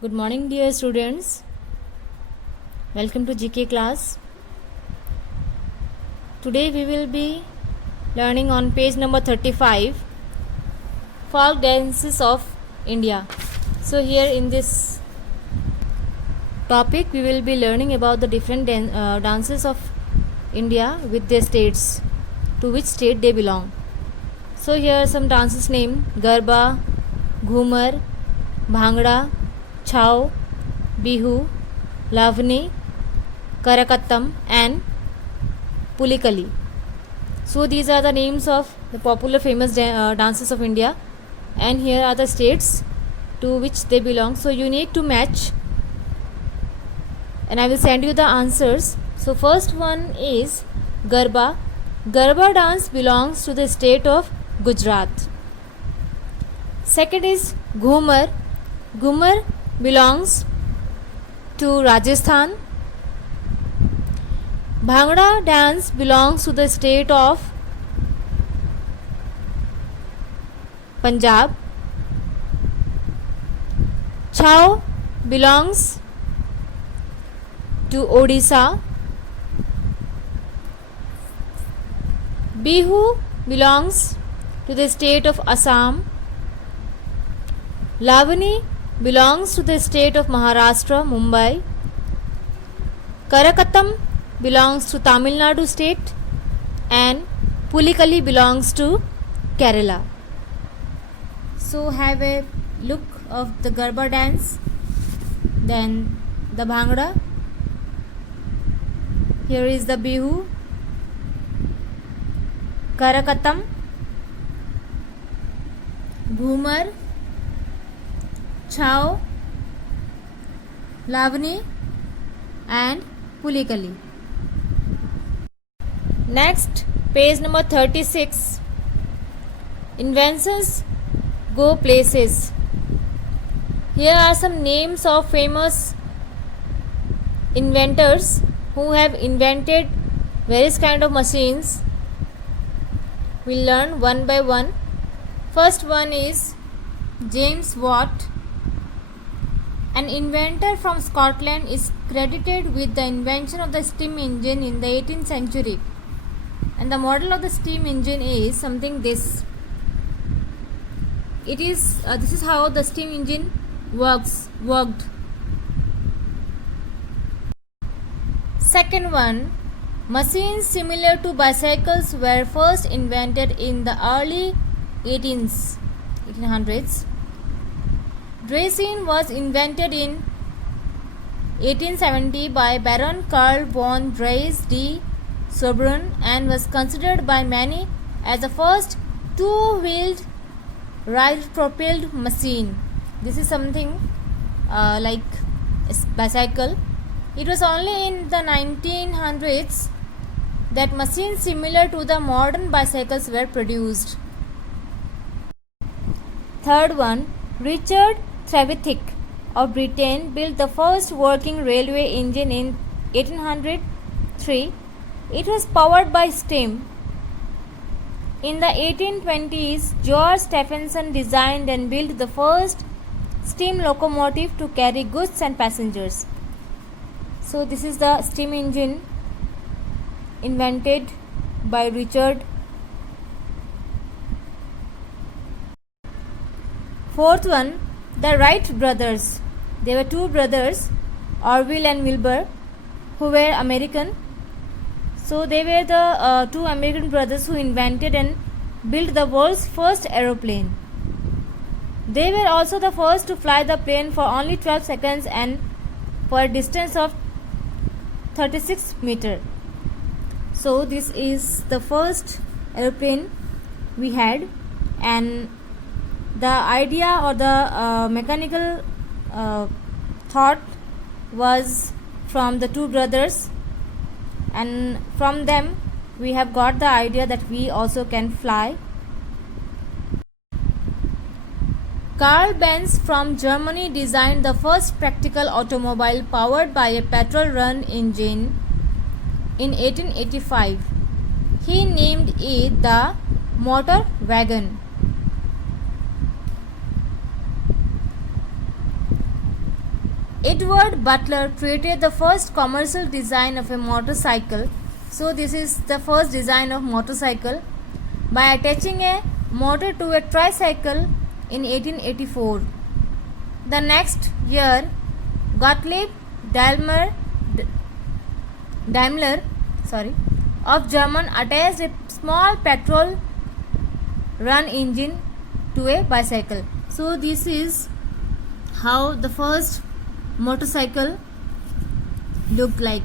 Good morning, dear students. Welcome to GK class. Today we will be learning on page number 35 folk dances of India. So here in this topic we will be learning about the different dances of India with their states, to which state they belong. So here are some dances named Garba, Ghumar, Bhangra, Chhau, Bihu, Lavani, Karakattam and Pulikali. So these are the names of the popular famous dances of India, and here are the states to which they belong. So you need to match, and I will send you the answers. So first one is Garba. Garba dance belongs to the state of Gujarat. Second is Ghumar. Ghumar belongs to Rajasthan. Bhangra dance belongs to the state of Punjab. Chhau belongs to Odisha. Bihu belongs to the state of Assam. Lavani belongs to the state of Maharashtra, Mumbai. Karakattam belongs to Tamil Nadu state, and Pulikali belongs to Kerala. So have a look of the Garba dance, then the Bhangra. Here is the Bihu, Karakattam, Ghumar, Chhau, Lavani and Pulikali. Next, page number 36. Inventions go places. Here are some names of famous inventors who have invented various kind of machines. We'll learn one by one. First one is James Watt. An inventor from Scotland is credited with the invention of the steam engine in the 18th century. And the model of the steam engine is something this. This is how the steam engine worked. Second one, machines similar to bicycles were first invented in the early 1800s. Dressing was invented in 1870 by Baron Karl von Drais de Sobrun and was considered by many as the first two-wheeled ride-propelled machine. This is something like a bicycle. It was only in the 1900s that machines similar to the modern bicycles were produced. Third one, Richard Trevithick of Britain built the first working railway engine in 1803. It was powered by steam. In the 1820s, George Stephenson designed and built the first steam locomotive to carry goods and passengers. So this is the steam engine invented by Richard. Fourth one, the Wright brothers. They were two brothers, Orville and Wilbur, who were American. So they were the two American brothers who invented and built the world's first aeroplane. They were also the first to fly the plane for only 12 seconds and for a distance of 36 meters. So this is the first aeroplane we had, and the idea or the mechanical thought was from the two brothers, and from them we have got the idea that we also can fly. Carl Benz from Germany designed the first practical automobile powered by a petrol-run engine in 1885. He named it the motor wagon. Edward Butler created the first commercial design of a motorcycle. So this is the first design of motorcycle by attaching a motor to a tricycle in 1884. The next year, Gottlieb Daimler of German attached a small petrol run engine to a bicycle. So this is how the first motorcycle looked like.